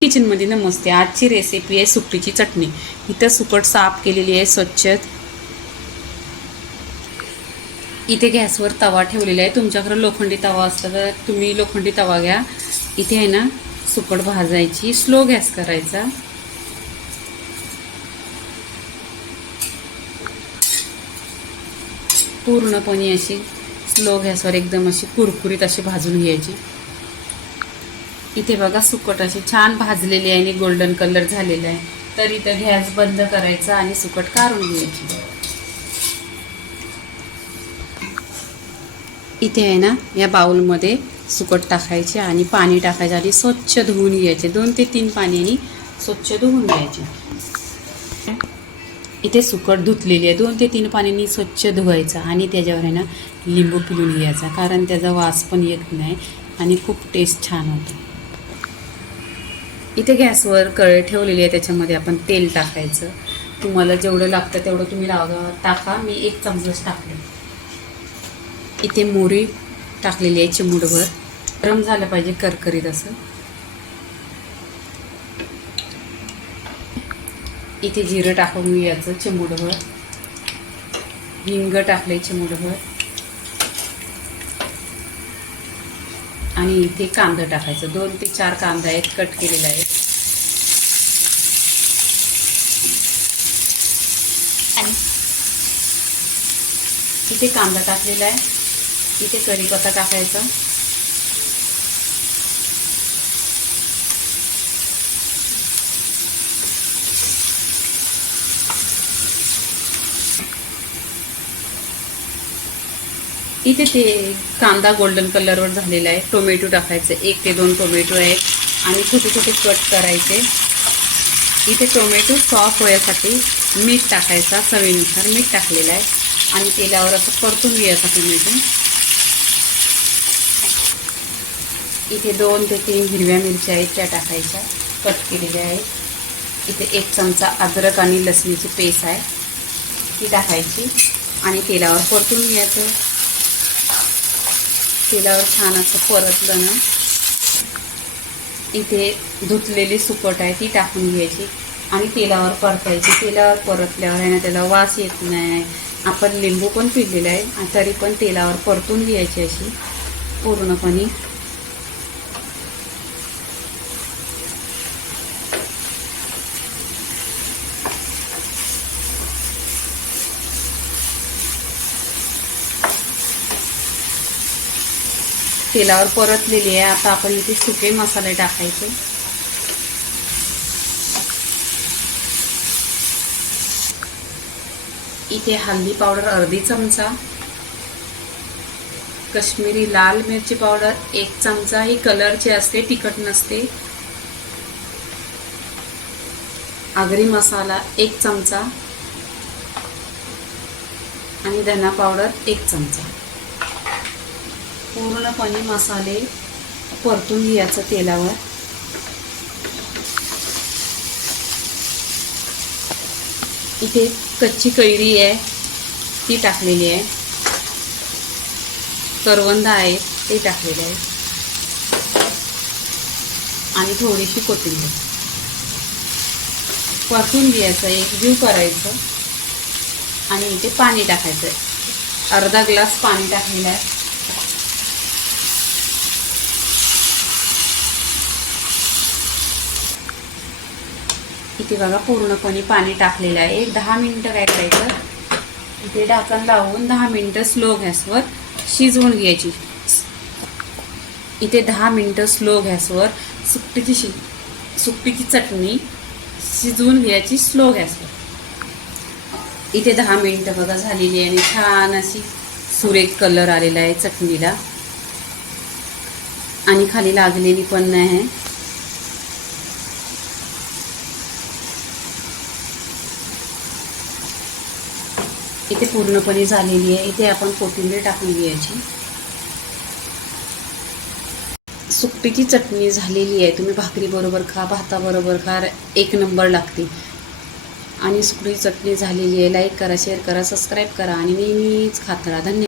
किचनमध्ये नमस्ते. आजची रेसिपी आहे सुकटीची चटणी. इथं सुकट साफ केलेली आहे स्वच्छ. इथे गॅसवर तवा ठेवलेला आहे. तुमच्याकडे लोखंडी तवा असला तर तुम्ही लोखंडी तवा घ्या. इथे आहे ना सुकट भाजायची. स्लो गॅस करायचा. पूर्णपणे अशी स्लो गॅसवर एकदम अशी कुरकुरीत अशी भाजून घ्यायची. इथे बघा सुकट अशी छान भाजलेली आहे आणि गोल्डन कलर झालेला आहे. तर इथं गॅस बंद करायचा आणि सुकट काढून घ्यायची. इथे आहे ना या बाउलमध्ये सुकट टाकायचे आणि पाणी टाकायचे आणि स्वच्छ धुवून घ्यायचे. दोन ते तीन पाण्याने स्वच्छ धुवून घ्यायचे. इथे सुकट धुतलेली आहे. दोन ते तीन पाण्याने स्वच्छ धुवायचा आणि त्याच्यावर आहे ना लिंबू पिळून घ्यायचा. कारण त्याचा वास पण येत नाही आणि खूप टेस्ट छान होतो. इथे गॅसवर कळे ठेवलेली आहे. त्याच्यामध्ये आपण तेल टाकायचं. तुम्हाला जेवढं लागतं तेवढं तुम्ही लावा. टाका. मी एक चमचच टाकले. इथे मोरी टाकलेली आहे चिमूटभर. गरम झालं पाहिजे करकरीत असं. इथे जिरं टाकून घ्यायचं चिमुडभर हिंग टाकले चिमुडभर आणि इथे कांदा टाकायचं. दोन ते चार कांदा आहेत कट केलेला आहे आणि इथे कांदा टाकलेला आहे. इथे कढीपत्ता टाकायचा. इथे ते कांदा गोल्डन कलरवर झालेला आहे. टोमॅटो टाकायचे. एक ते दोन टोमॅटो आहेत. आणि छोटे छोटे कट करायचे. इथे टोमॅटो सॉफ्ट होण्यासाठी मीठ टाकायचा. चवीनुसार मीठ टाकलेलं आहे. आणि तेलावर असं परतून घ्यायचा टोमॅटो इथे दोन ते तीन हिरव्या मिरच्या आहेत. त्या टाकायच्या. कट केलेल्या आहेत. इथे एक चमचा अद्रक आणि लसणीची पेस्ट आहे. ती टाकायची आणि तेलावर परतून घ्यायचं. तेलावर छान असं परतलं ना. इथे धुतलेली सुकट आहे ती टाकून घ्यायची आणि तेलावर परतायची. तेलावर परतल्यावर आहे ना त्याला वास येत नाही. आपण लिंबू पण पिळलेलं आहे आणि तरी पण तेलावर परतून घ्यायची अशी. पूर्णपणे तेलावर परतलेली आहे. आता आपण इथे सुके मसाले टाकायचे. इथे हल्दी पावडर अर्धी चमचा. कश्मीरी लाल मिरची पावडर एक चमचा. ही कलरची असते तिखट नसते. आगरी मसाला एक चमचा. आणि धना पावडर एक चमचा. पूर्णपणे मसाले परतून घ्यायचं तेलावर. इथे कच्ची कैरी आहे ती टाकलेली आहे. करवंद आहे ते टाकलेले आहे. आणि थोडीशी कोथिंबीर. परतून घ्यायचं एक जीव करायचं. आणि इथे पाणी टाकायचं अर्धा ग्लास पाणी टाकलेलं आहे. इथे बघा पूर्णपणे पाणी टाकलेलं आहे. एक दहा मिनटं काय करायचं? इथे ढाकण लावून दहा मिनटं स्लो गॅसवर शिजवून घ्यायची. इथे दहा मिनटं स्लो गॅसवर सुकटीची शि सुकटीची चटणी शिजवून घ्यायची स्लो गॅसवर. इथे दहा मिनटं बघा झालेली आहे आणि छान अशी सुरेख कलर आलेला आहे चटणीला. आणि खाली लागलेली पण नाही. आहे इथे पूर्णपणे झालेली आहे. इथे आपण कोथिंबीर टाकून घ्यायची सुकटीची चटणी झालेली आहे. तुम्ही भाकरी बरोबर खा भाताबरोबर खा एक नंबर लागते. आणि सुकटीची चटणी झालेली आहे. लाईक करा शेअर करा सबस्क्राईब करा. आणि नेहमीच खात राहा. धन्यवाद.